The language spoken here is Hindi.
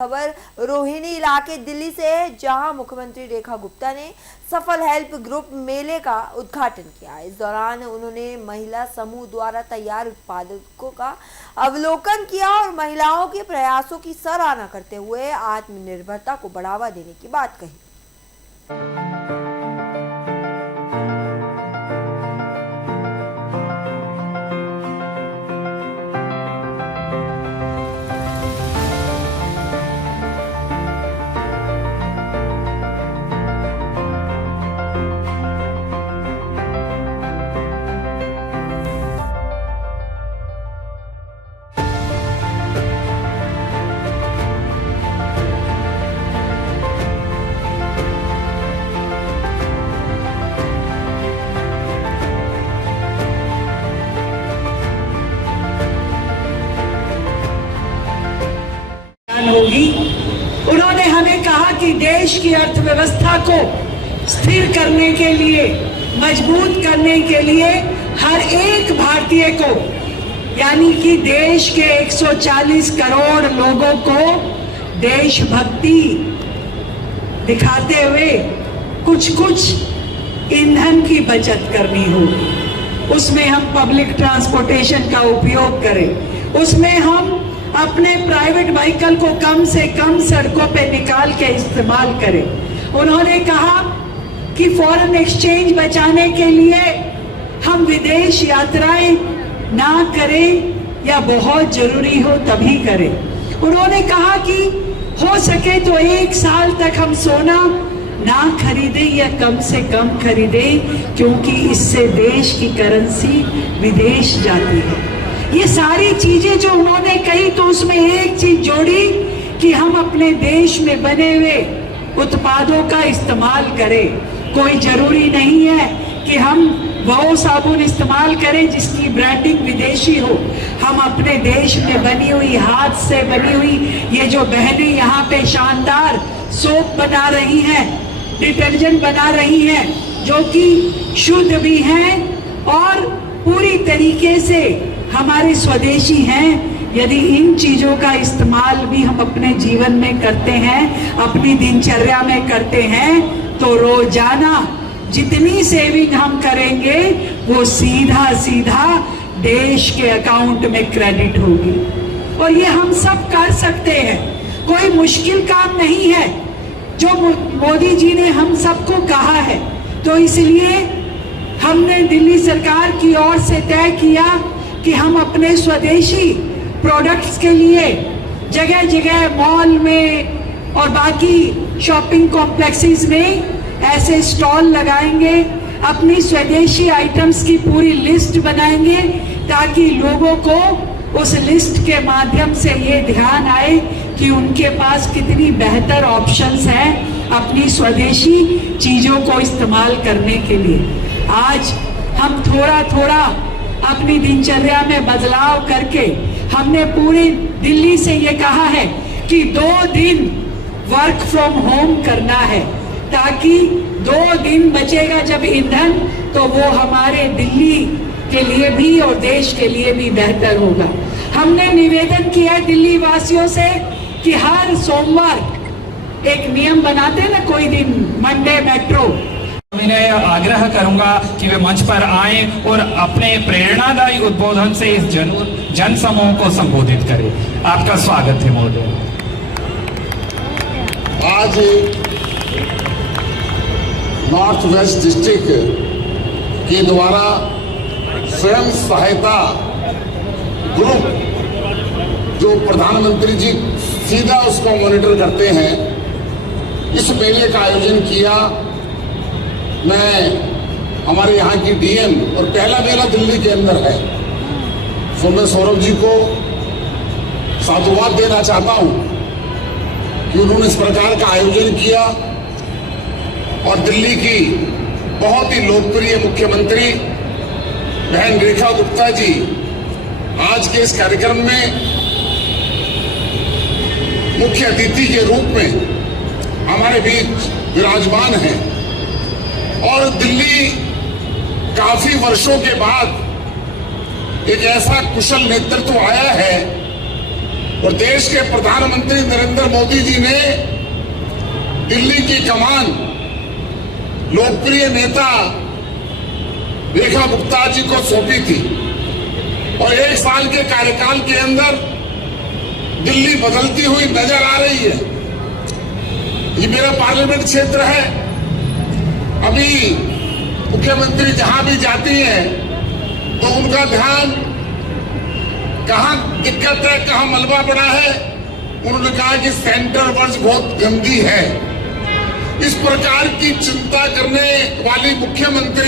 खबर रोहिणी इलाके दिल्ली से है, जहां मुख्यमंत्री रेखा गुप्ता ने सफल हेल्प ग्रुप मेले का उद्घाटन किया। इस दौरान उन्होंने महिला समूह द्वारा तैयार उत्पादों का अवलोकन किया और महिलाओं के प्रयासों की सराहना करते हुए आत्मनिर्भरता को बढ़ावा देने की बात कही। होगी। उन्होंने हमें कहा कि देश की अर्थव्यवस्था को स्थिर करने के लिए, मजबूत करने के लिए हर एक भारतीय को, यानी कि देश के 140 करोड़ लोगों को देशभक्ति दिखाते हुए कुछ ईंधन की बचत करनी होगी। उसमें हम पब्लिक ट्रांसपोर्टेशन का उपयोग करें, उसमें हम अपने प्राइवेट व्हीकल को कम से कम सड़कों पे निकाल के इस्तेमाल करें। उन्होंने कहा कि फॉरेन एक्सचेंज बचाने के लिए हम विदेश यात्राएं ना करें या बहुत जरूरी हो तभी करें। उन्होंने कहा कि हो सके तो 1 साल तक हम सोना ना खरीदें या कम से कम खरीदें, क्योंकि इससे देश की करेंसी विदेश जाती है। ये सारी चीजें जो उन्होंने कही, तो उसमें एक चीज जोड़ी कि हम अपने देश में बने हुए उत्पादों का इस्तेमाल करें। कोई जरूरी नहीं है कि हम वो साबुन इस्तेमाल करें जिसकी ब्रांडिंग विदेशी हो। हम अपने देश में बनी हुई, हाथ से बनी हुई, ये जो बहनें यहाँ पे शानदार सोप बना रही हैं, डिटर्जेंट बना रही हैं, जो कि शुद्ध भी हैं और पूरी तरीके से हमारे स्वदेशी हैं। यदि इन चीजों का इस्तेमाल भी हम अपने जीवन में करते हैं, अपनी दिनचर्या में करते हैं, तो रोजाना जितनी सेविंग हम करेंगे वो सीधा सीधा देश के अकाउंट में क्रेडिट होगी। और ये हम सब कर सकते हैं, कोई मुश्किल काम नहीं है जो मोदी जी ने हम सबको कहा है। तो इसलिए हमने दिल्ली सरकार की ओर से तय किया कि हम अपने स्वदेशी प्रोडक्ट्स के लिए जगह जगह मॉल में और बाकी शॉपिंग कॉम्प्लेक्सेस में ऐसे स्टॉल लगाएंगे, अपनी स्वदेशी आइटम्स की पूरी लिस्ट बनाएंगे, ताकि लोगों को उस लिस्ट के माध्यम से ये ध्यान आए कि उनके पास कितनी बेहतर ऑप्शंस हैं अपनी स्वदेशी चीजों को इस्तेमाल करने के लिए। आज हम थोड़ा थोड़ा अपनी दिनचर्या में बदलाव करके हमने पूरी दिल्ली से ये कहा है कि 2 दिन वर्क फ्रॉम होम करना है, ताकि 2 दिन बचेगा जब ईंधन, तो वो हमारे दिल्ली के लिए भी और देश के लिए भी बेहतर होगा। हमने निवेदन किया है दिल्ली वासियों से कि हर सोमवार एक नियम बनाते हैं ना, कोई दिन मंडे मेट्रो, मैं आग्रह करूंगा कि वे मंच पर आएं और अपने प्रेरणादायी उद्बोधन से इस जन समूह को संबोधित करें। आपका स्वागत है महोदय। आज नॉर्थ वेस्ट डिस्ट्रिक्ट के द्वारा स्वयं सहायता ग्रुप, जो प्रधानमंत्री जी सीधा उसको मॉनिटर करते हैं, इस मेले का आयोजन किया। मैं हमारे यहाँ की डीएम, और पहला मेला दिल्ली के अंदर है, तो मैं सौरभ जी को साधुवाद देना चाहता हूँ कि उन्होंने इस प्रकार का आयोजन किया। और दिल्ली की बहुत ही लोकप्रिय मुख्यमंत्री बहन रेखा गुप्ता जी आज के इस कार्यक्रम में मुख्य अतिथि के रूप में हमारे बीच विराजमान हैं। और दिल्ली काफी वर्षों के बाद एक ऐसा कुशल नेतृत्व आया है और देश के प्रधानमंत्री नरेंद्र मोदी जी ने दिल्ली की कमान लोकप्रिय नेता रेखा गुप्ता जी को सौंपी थी और 1 साल के कार्यकाल के अंदर दिल्ली बदलती हुई नजर आ रही है। ये मेरा पार्लियामेंट क्षेत्र है। अभी मुख्यमंत्री जहां भी जाती हैं तो उनका ध्यान कहां दिक्कत है, कहां मलबा पड़ा है। उन्होंने कहा कि सेंट्रल वर्ष बहुत गंदी है। इस प्रकार की चिंता करने वाली मुख्यमंत्री